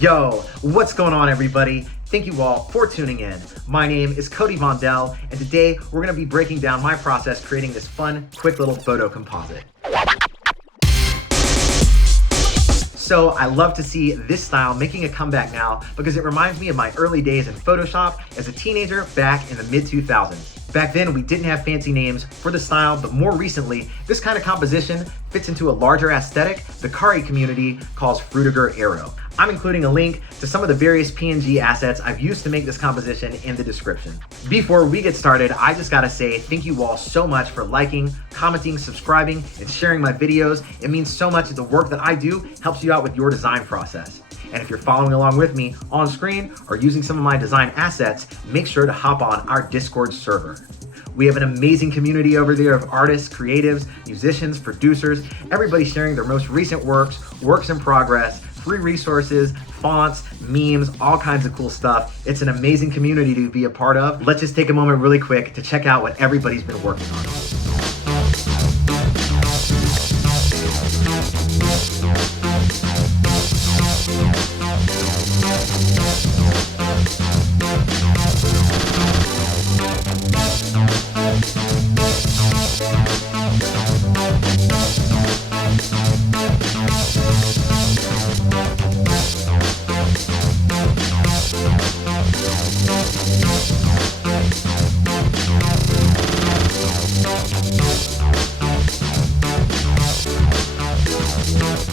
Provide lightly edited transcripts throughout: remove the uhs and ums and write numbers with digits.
Yo, what's going on, everybody? Thank you all for tuning in. My name is Cody Vondell, and today we're gonna be breaking down my process creating this fun, quick little photo composite. So I love to see this style making a comeback now because it reminds me of my early days in Photoshop as a teenager back in the mid-2000s. Back then, we didn't have fancy names for the style, but more recently, this kind of composition fits into a larger aesthetic the Kari community calls Frutiger Aero. I'm including a link to some of the various PNG assets I've used to make this composition in the description. Before we get started, I just gotta say thank you all so much for liking, commenting, subscribing, and sharing my videos. It means so much that the work that I do helps you out with your design process. And if you're following along with me on screen or using some of my design assets, make sure to hop on our Discord server. We have an amazing community over there of artists, creatives, musicians, producers, everybody sharing their most recent works in progress, free resources, fonts, memes, all kinds of cool stuff. It's an amazing community to be a part of. Let's just take a moment really quick to check out what everybody's been working on.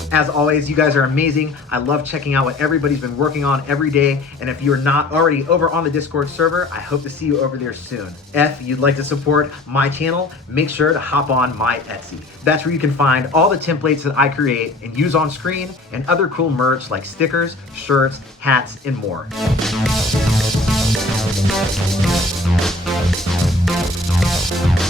As always, you guys are amazing. I love checking out what everybody's been working on every day. And if you're not already over on the Discord server, I hope to see you over there soon. If you'd like to support my channel, make sure to hop on my Etsy. That's where you can find all the templates that I create and use on screen and other cool merch like stickers, shirts, hats, and more.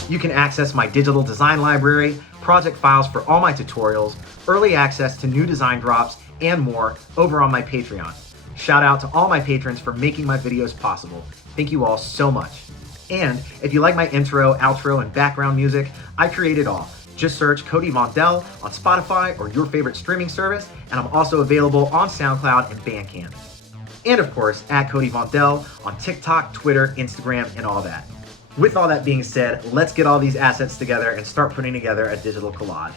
You can access my digital design library, project files for all my tutorials, early access to new design drops, and more over on my Patreon. Shout out to all my patrons for making my videos possible. Thank you all so much. And if you like my intro, outro, and background music, I create it all. Just search Cody Vondell on Spotify or your favorite streaming service, and I'm also available on SoundCloud and Bandcamp. And of course, at Cody Vondell on TikTok, Twitter, Instagram, and all that. With all that being said, let's get all these assets together and start putting together a digital collage.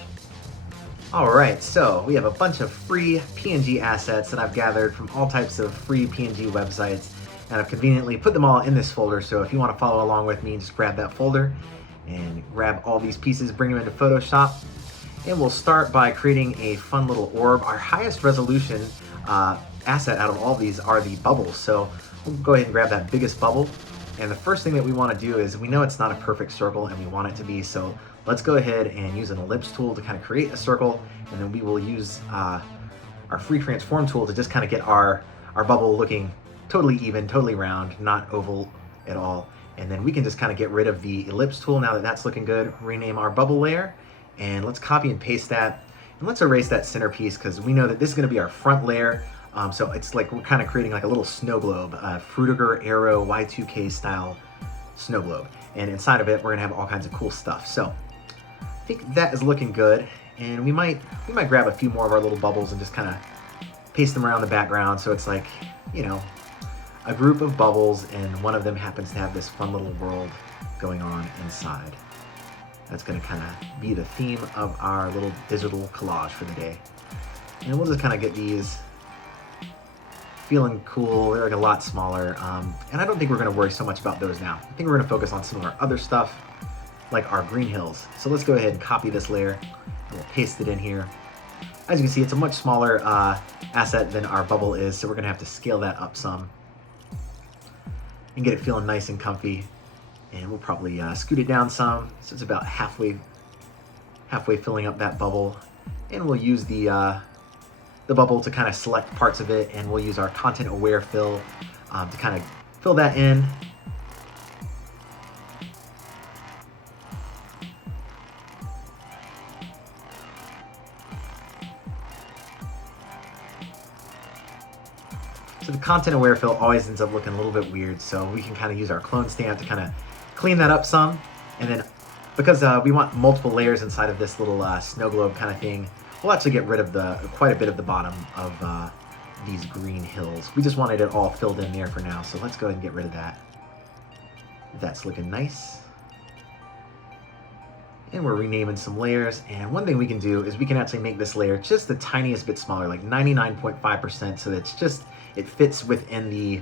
All right, so we have a bunch of free PNG assets that I've gathered from all types of free PNG websites, and I've conveniently put them all in this folder, so if you want to follow along with me, just grab that folder and grab all these pieces, bring them into Photoshop, and we'll start by creating a fun little orb. Our highest resolution asset out of all these are the bubbles, so we'll go ahead and grab that biggest bubble. And the first thing that we want to do is we know it's not a perfect circle and we want it to be, so let's go ahead and use an ellipse tool to kind of create a circle, and then we will use our free transform tool to just kind of get our bubble looking totally even, totally round, not oval at all. And then we can just kind of get rid of the ellipse tool now that that's looking good, rename our bubble layer, and let's copy and paste that. And let's erase that centerpiece because we know that this is going to be our front layer. So it's like we're kind of creating like a little snow globe, Frutiger Aero Y2K style snow globe. And inside of it, we're gonna have all kinds of cool stuff. So I think that is looking good. And we might grab a few more of our little bubbles and just kind of paste them around the background. So it's like, you know, a group of bubbles and one of them happens to have this fun little world going on inside. That's gonna kind of be the theme of our little digital collage for the day. And we'll just kind of get these feeling cool. They're like a lot smaller, and I don't think we're going to worry so much about those now. I think we're going to focus on some of our other stuff, like our green hills. So let's go ahead and copy this layer, and we'll paste it in here. As you can see, it's a much smaller asset than our bubble is, so we're going to have to scale that up some and get it feeling nice and comfy. And we'll probably scoot it down some, so it's about halfway filling up that bubble. And we'll use the bubble to kind of select parts of it, and we'll use our content aware fill to kind of fill that in. So the content aware fill always ends up looking a little bit weird, so we can kind of use our clone stamp to kind of clean that up some. And then because we want multiple layers inside of this little snow globe kind of thing, we'll actually get rid of quite a bit of the bottom of these green hills. We just wanted it all filled in there for now, so let's go ahead and get rid of that. That's looking nice. And we're renaming some layers, and one thing we can do is we can actually make this layer just the tiniest bit smaller, like 99.5%, so that it's just, it fits within the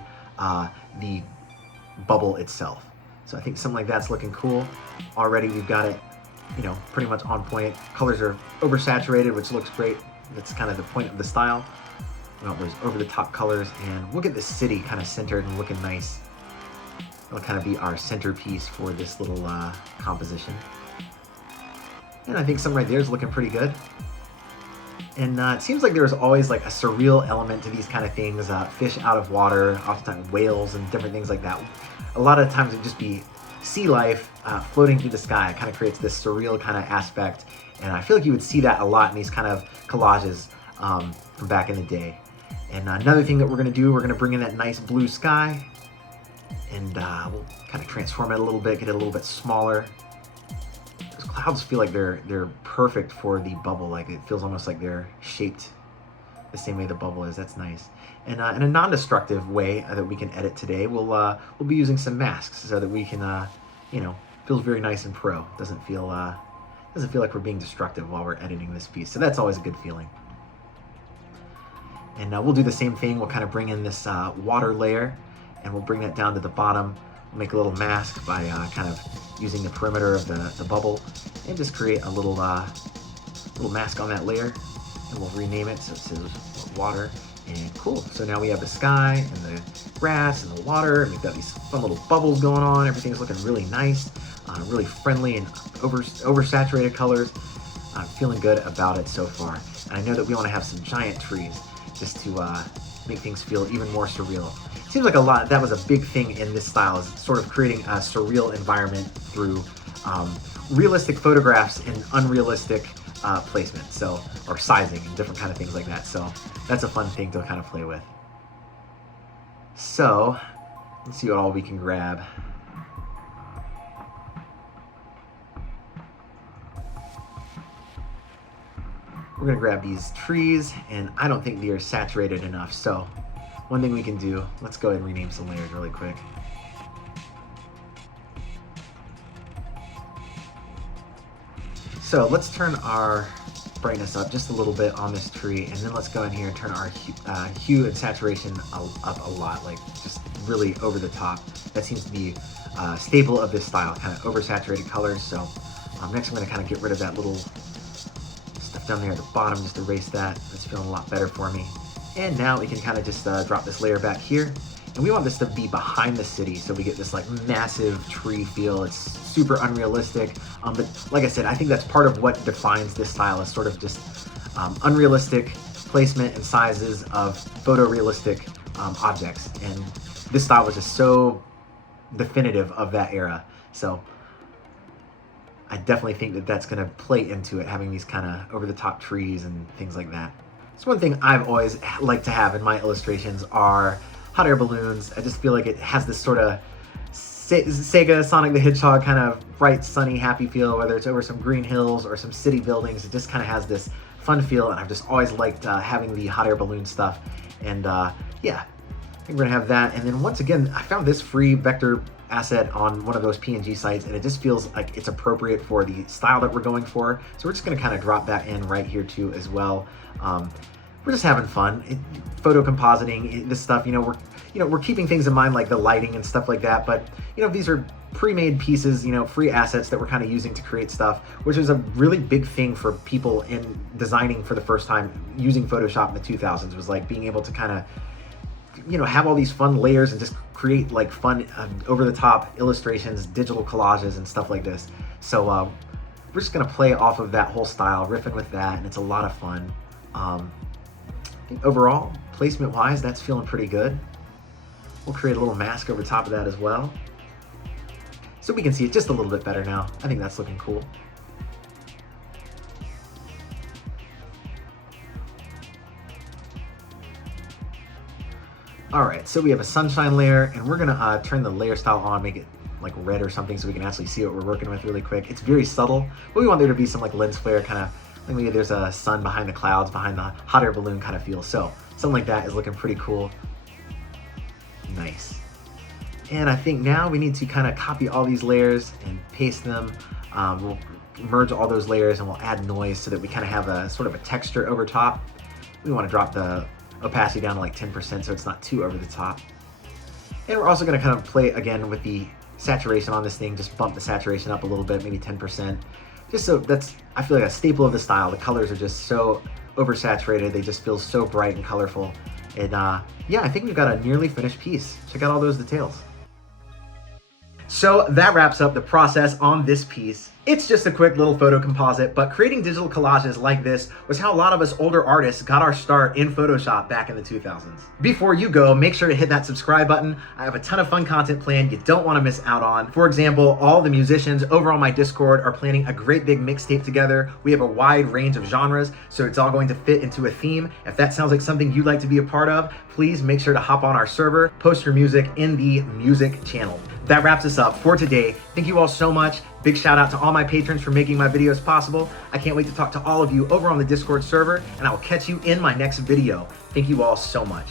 bubble itself. So I think something like that's looking cool. Already we've got it, you know, pretty much on point. Colors are oversaturated, which looks great. That's kind of the point of the style. Well, there's over the top colors, and we'll get this city kind of centered and looking nice. It'll kind of be our centerpiece for this little composition. And I think something right there is looking pretty good. And it seems like there's always like a surreal element to these kind of things. Fish out of water, oftentimes whales and different things like that. A lot of times it'd just be sea life floating through the sky. It kind of creates this surreal kind of aspect. And I feel like you would see that a lot in these kind of collages from back in the day. And another thing that we're gonna do, we're gonna bring in that nice blue sky, and we'll kind of transform it a little bit, get it a little bit smaller. Clouds feel like they're perfect for the bubble. Like it feels almost like they're shaped the same way the bubble is. That's nice. And in a non-destructive way that we can edit today, we'll be using some masks so that we can, you know, feels very nice and pro. Doesn't feel like we're being destructive while we're editing this piece. So that's always a good feeling. And we'll do the same thing. We'll kind of bring in this water layer, and we'll bring that down to the bottom. We'll make a little mask by kind of using the perimeter of the bubble, and just create a little mask on that layer, and we'll rename it so it says water. And cool, so now we have the sky and the grass and the water, and we've got these fun little bubbles going on. Everything's looking really nice, really friendly and oversaturated colors. I'm feeling good about it so far. And I know that we want to have some giant trees just to make things feel even more surreal. It seems like that was a big thing in this style, is sort of creating a surreal environment through realistic photographs and unrealistic placement, so, or sizing and different kind of things like that. So that's a fun thing to kind of play with. So let's see what all we can grab. We're gonna grab these trees, and I don't think they are saturated enough. So one thing we can do, let's go ahead and rename some layers really quick. So let's turn our brightness up just a little bit on this tree, and then let's go in here and turn our hue and saturation up a lot, like just really over the top. That seems to be a staple of this style, kind of oversaturated colors. So next I'm gonna kind of get rid of that little stuff down there at the bottom, just erase that. That's feeling a lot better for me. And now we can kind of just drop this layer back here. And we want this to be behind the city, so we get this like massive tree feel. It's super unrealistic. But like I said, I think that's part of what defines this style, is sort of just unrealistic placement and sizes of photorealistic objects. And this style was just so definitive of that era. So I definitely think that that's going to play into it, having these kind of over-the-top trees and things like that. So one thing I've always liked to have in my illustrations are hot air balloons. I just feel like it has this sort of Sega Sonic the Hedgehog kind of bright, sunny, happy feel, whether it's over some green hills or some city buildings. It just kind of has this fun feel, and I've just always liked having the hot air balloon stuff. And yeah, I think we're gonna have that. And then once again, I found this free vector asset on one of those PNG sites, and it just feels like it's appropriate for the style that we're going for. So we're just gonna kind of drop that in right here too as well. We're just having fun. Photo compositing, this stuff, we're keeping things in mind like the lighting and stuff like that, but these are pre-made pieces, free assets that we're kind of using to create stuff, which is a really big thing for people in designing for the first time using Photoshop in the 2000s, was like being able to kind of have all these fun layers and just create like fun over-the-top illustrations, digital collages and stuff like this. So we're just gonna play off of that whole style, riffing with that, and it's a lot of fun. I think overall, placement-wise, that's feeling pretty good. We'll create a little mask over top of that as well, so we can see it just a little bit better now. I think that's looking cool. All right, so we have a sunshine layer, and we're gonna turn the layer style on, make it like red or something, so we can actually see what we're working with really quick. It's very subtle, but we want there to be some like lens flare, kind of like maybe there's a sun behind the clouds, behind the hot air balloon kind of feel. So Something like that is looking pretty cool. Nice. And I think now we need to kind of copy all these layers and paste them. We'll merge all those layers and we'll add noise so that we kind of have a sort of a texture over top. We want to drop the opacity down to like 10% so it's not too over the top. And we're also going to kind of play again with the saturation on this thing, just bump the saturation up a little bit, maybe 10%. Just so that's, I feel like, a staple of the style. The colors are just so oversaturated, they just feel so bright and colorful. And yeah, I think we've got a nearly finished piece. Check out all those details. So that wraps up the process on this piece. It's just a quick little photo composite, but creating digital collages like this was how a lot of us older artists got our start in Photoshop back in the 2000s. Before you go, make sure to hit that subscribe button. I have a ton of fun content planned you don't want to miss out on. For example, all the musicians over on my Discord are planning a great big mixtape together. We have a wide range of genres, so it's all going to fit into a theme. If that sounds like something you'd like to be a part of, please make sure to hop on our server, post your music in the music channel. That wraps us up for today. Thank you all so much. Big shout out to all my patrons for making my videos possible. I can't wait to talk to all of you over on the Discord server, and I will catch you in my next video. Thank you all so much.